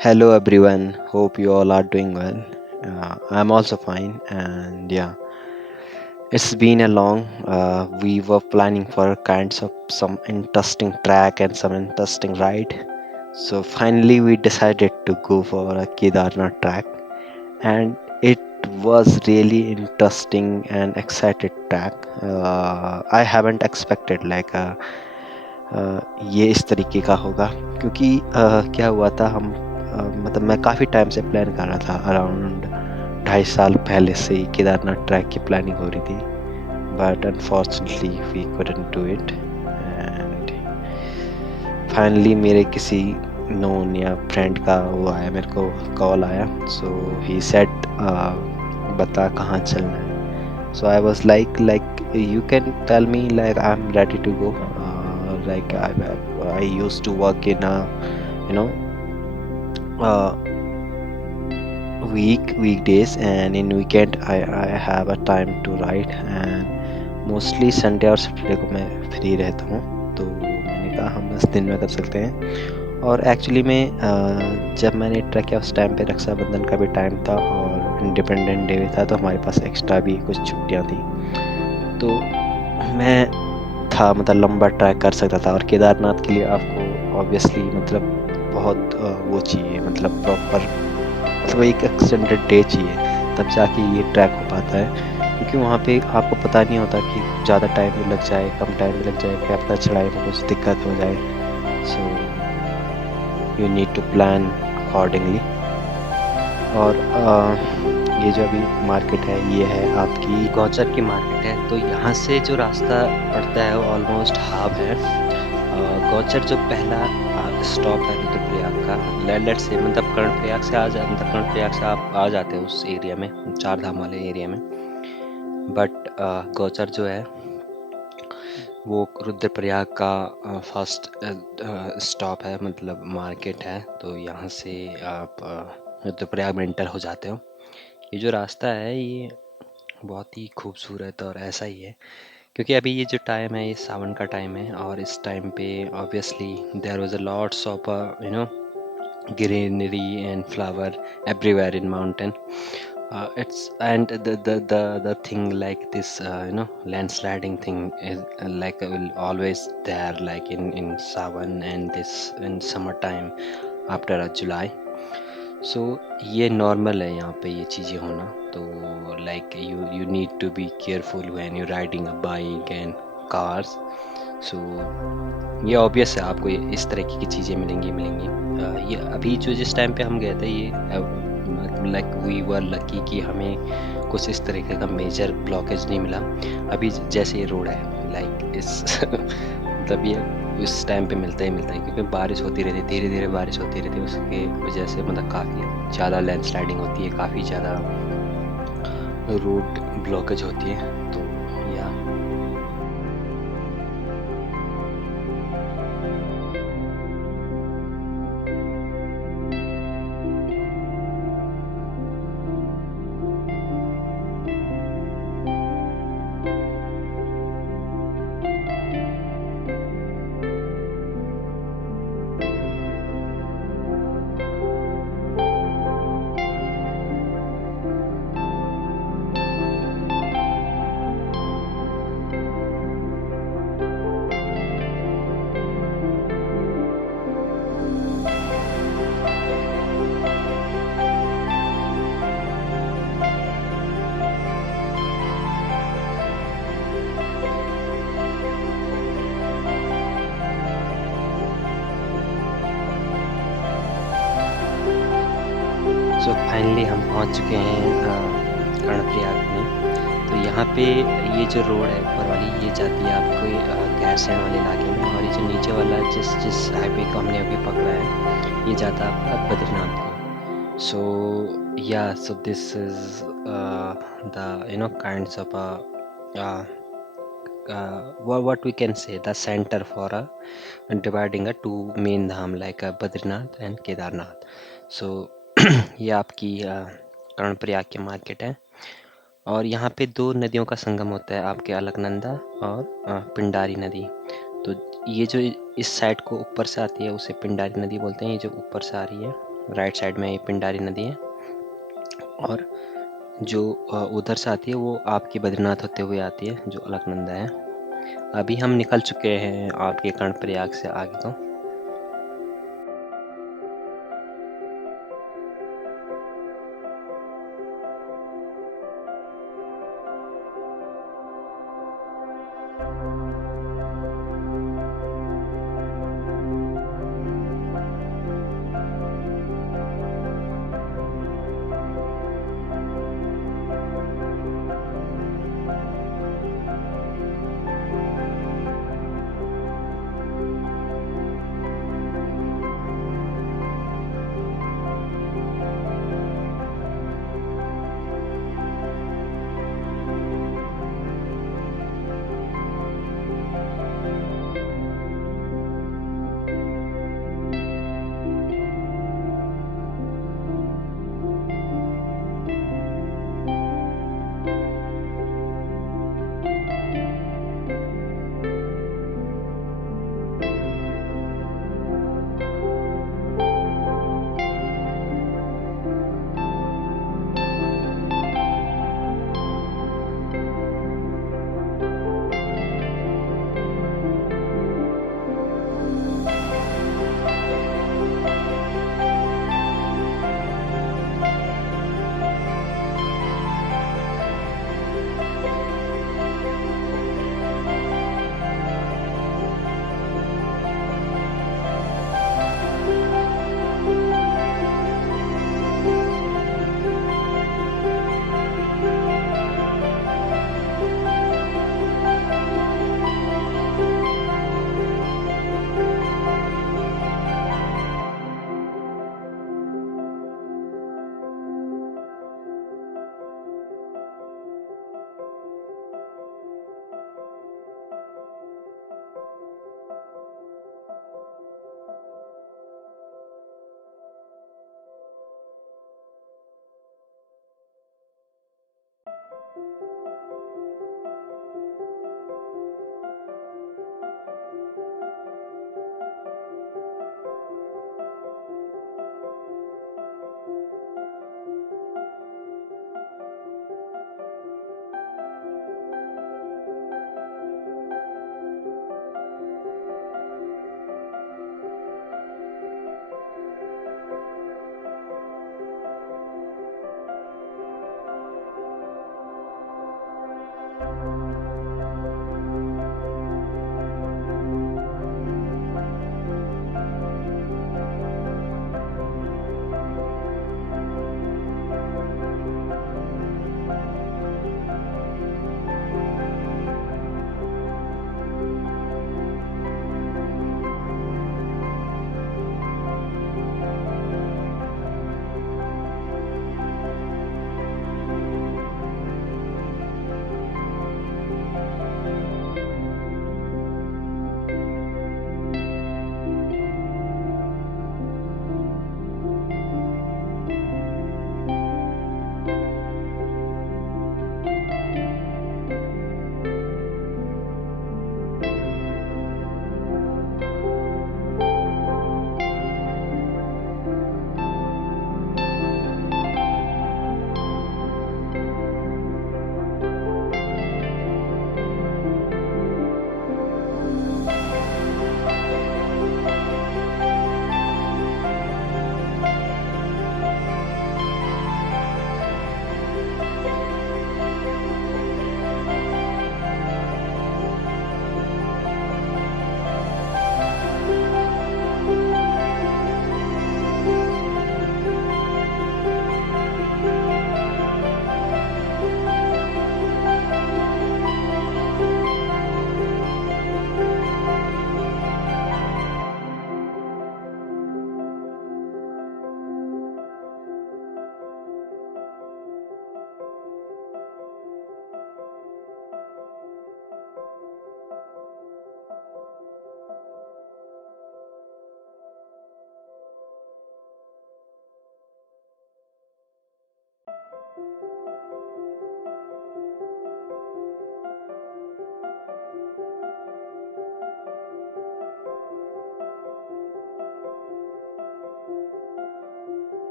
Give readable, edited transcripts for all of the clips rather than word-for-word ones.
Hello everyone, hope you all are doing well. I'm also fine, and yeah, it's been a long. We were planning for kinds of some interesting track and some interesting ride. So finally, we decided to go for a Kedarnath track, and it was really interesting and excited track. I haven't expected ये इस तरीके का होगा क्योंकि क्या हुआ था मतलब मैं काफ़ी टाइम से प्लान कर रहा था अराउंड 2.5 साल पहले से ही केदारनाथ ट्रैक की प्लानिंग हो रही थी but unfortunately we couldn't do it and finally मेरे किसी नोन या फ्रेंड का वो आया मेरे को कॉल आया सो ही सेड बता कहाँ चलना है so I was like you can tell me like I'm ready to go like I used to work in a you know uh, weekdays and in weekend I have a time to ride and mostly Sunday और Saturday को मैं free रहता हूँ तो मैंने कहा हम इस दिन में कर सकते हैं और एक्चुअली में जब मैंने ट्रैक किया उस टाइम पे रक्षाबंधन का भी टाइम था और इंडिपेंडेंट डे भी था तो हमारे पास एक्स्ट्रा भी कुछ छुट्टियाँ थी तो मैं था मतलब लंबा ट्रैक कर सकता था और केदारनाथ के लिए आपको ऑब्वियसली मतलब बहुत वो चाहिए मतलब प्रॉपर मतलब एक एक्सटेंडेड डे चाहिए तब जाके ये ट्रैक हो पाता है क्योंकि वहाँ पे आपको पता नहीं होता कि ज़्यादा टाइम भी लग जाए कम टाइम भी लग जाए क्या पता चढ़ाई में कुछ दिक्कत हो जाए so you need to plan accordingly और ये जो अभी मार्केट है ये है आपकी गौचर की मार्केट है तो यहाँ से जो रास्ता पड़ता है वो ऑलमोस्ट हाफ है गौचर जो पहला स्टॉप है रुद्रप्रयाग का लेट से मतलब कर्णप्रयाग से आ जा मतलब कर्णप्रयाग से आप आ जाते हैं उस एरिया में चार धाम वाले एरिया में बट गौचर जो है वो रुद्रप्रयाग का फर्स्ट स्टॉप है मतलब मार्केट है तो यहाँ से आप रुद्रप्रयाग में इंटर हो जाते हो ये जो रास्ता है ये बहुत ही खूबसूरत और ऐसा ही है क्योंकि अभी ये जो टाइम है ये सावन का टाइम है और इस टाइम पे obviously there was a lots of greenery and flower everywhere in mountain it's and the thing like this landsliding thing is will always there like in sawan and this in summertime after July so ये normal है यहाँ पे ये चीज़ें होना तो like you need to be careful when you riding a bike and cars so ये obvious है आपको इस तरह की चीज़ें मिलेंगी ये अभी जो जिस टाइम पे हम गए थे ये लाइक वी वर लकी कि हमें कुछ इस तरीके का मेजर ब्लॉकेज नहीं मिला अभी जैसे ये रोड है लाइक इस मतलब ये इस टाइम पे मिलता है क्योंकि बारिश होती रहती है धीरे धीरे बारिश होती रहती है उसके वजह से मतलब काफ़ी ज़्यादा लैंडस्लाइडिंग होती है काफ़ी ज़्यादा रोड ब्लॉकेज होती है तो या सो फाइनली हम पहुंच चुके हैं कर्णप्रयाग में तो यहाँ पे ये जो रोड है ऊपर वाली ये जाती है आपको गैरसैंण वाले इलाके में और ये जो नीचे वाला जिस हाईवे को हमने अभी पकड़ा है ये जाता है आपका बद्रीनाथ को सो या so this is the kinds of what we can say the center for dividing a two main dham like Badrinath and Kedarnath so ये आपकी कर्णप्रयाग की मार्केट है और यहाँ पे दो नदियों का संगम होता है आपके अलकनंदा और पिंडारी नदी तो ये जो इस साइड को ऊपर से आती है उसे पिंडारी नदी बोलते हैं। ये जो ऊपर से आ रही है राइट साइड में, ये पिंडारी नदी है। और जो उधर से आती है वो आपकी बद्रीनाथ होते हुए आती है, जो अलकनंदा है। अभी हम निकल चुके हैं आपके कर्णप्रयाग से आगे को।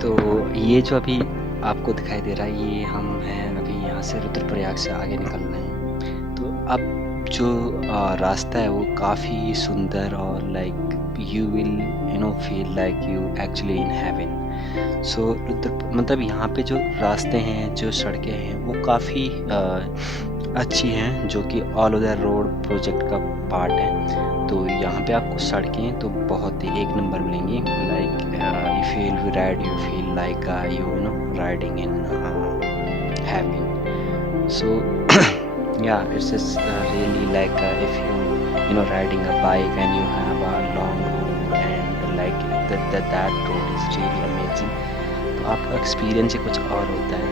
तो ये जो अभी आपको दिखाई दे रहा है, ये हम हैं अभी यहाँ से रुद्रप्रयाग से आगे निकल रहे हैं। तो अब जो रास्ता है वो काफ़ी सुंदर और like you will feel like you actually in heaven. So Rudra मतलब यहाँ पे जो रास्ते हैं, जो सड़कें हैं, वो काफ़ी अच्छी हैं, जो कि ऑल ओवर रोड प्रोजेक्ट का पार्ट है। तो यहाँ पे आपको सड़कें तो बहुत ही एक नंबर मिलेंगी। Like if you will ride, you feel like riding in heaven. So yeah, it's just really like if you riding a bike and you have a long road and like that road is really amazing. तो आपका experience ही कुछ और होता है।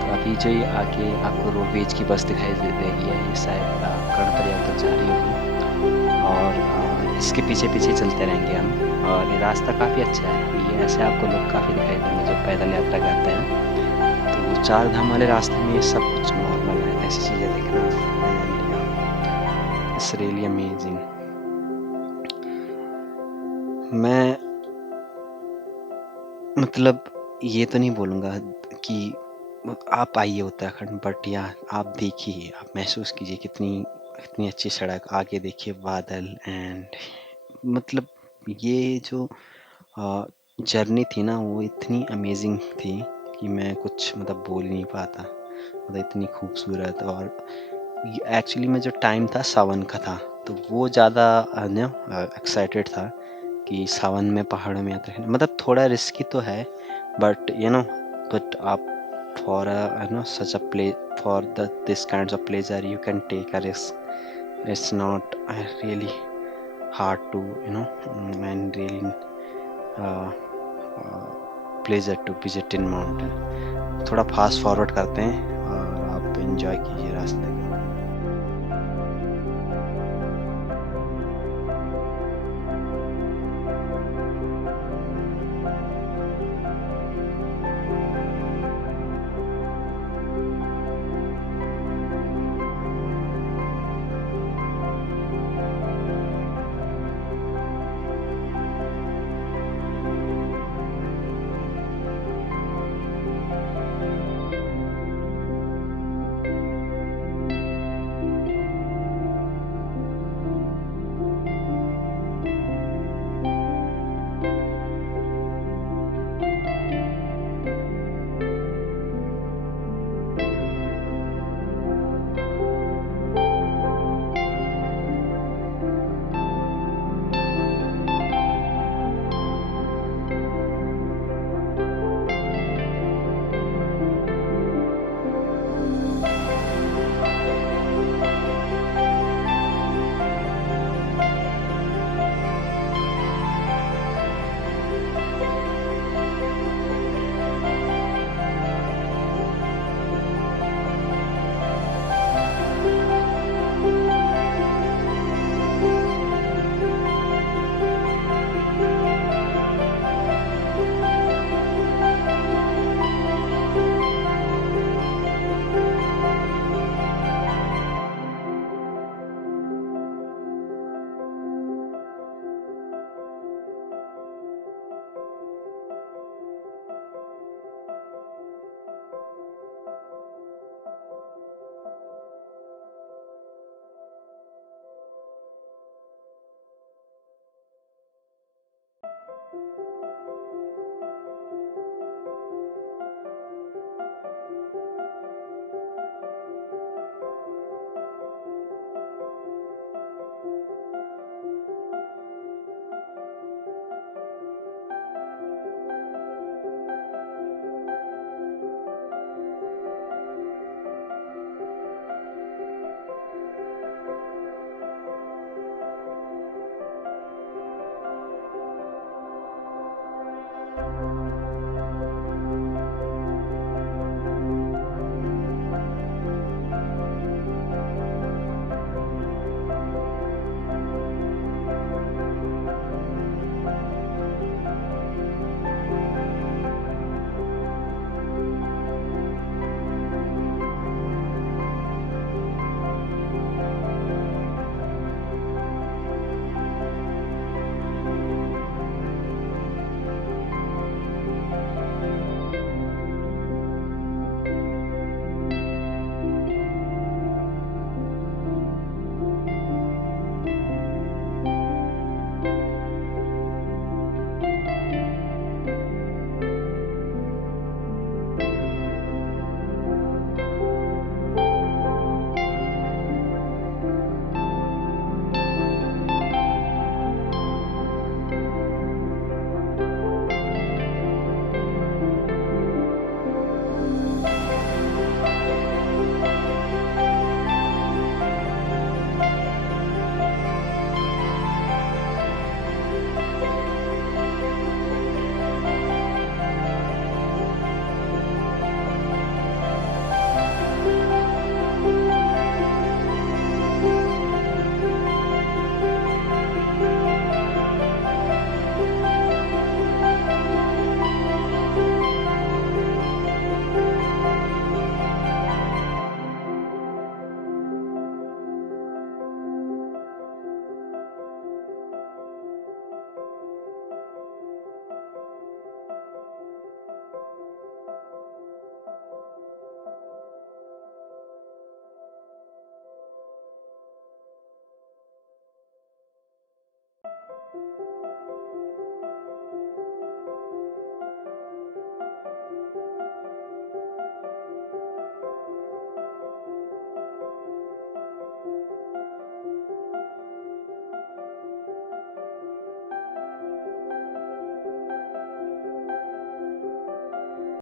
तो अभी जो ये आगे आपको रोडवेज की बस दिखाई दे रही है, ये शायद कर्णप्रयाग तक जा रही होगी, और इसके पीछे पीछे चलते रहेंगे हम। और ये रास्ता काफ़ी अच्छा है, ये ऐसे आपको लोग काफ़ी दिखाई देंगे जो पैदल यात्रा करते हैं। तो चार धाम वाले रास्ते में ये सब कुछ नॉर्मल है, ऐसी चीज़ें देखना। एंड या इट्स रियली अमेजिंग। मैं मतलब ये तो नहीं बोलूँगा कि आप आइए उत्तराखंड, बट या आप देखिए, आप महसूस कीजिए कितनी अच्छी सड़क, आगे देखिए बादल। एंड मतलब ये जो जर्नी थी ना, वो इतनी अमेजिंग थी कि मैं कुछ मतलब बोल ही नहीं पाता। मतलब इतनी खूबसूरत। और एक्चुअली में जो टाइम था सावन का था, तो वो ज़्यादा एक्साइटेड था कि सावन में पहाड़ों में यात्रा करना। मतलब थोड़ा रिस्की तो है, बट बट आप for such a play for the this kind of pleasure you can take a risk. It's not really hard to and really pleasure to visit in mountain. थोड़ा फास्ट फॉरवर्ड करते हैं और आप enjoy कीजिए रास्ते को।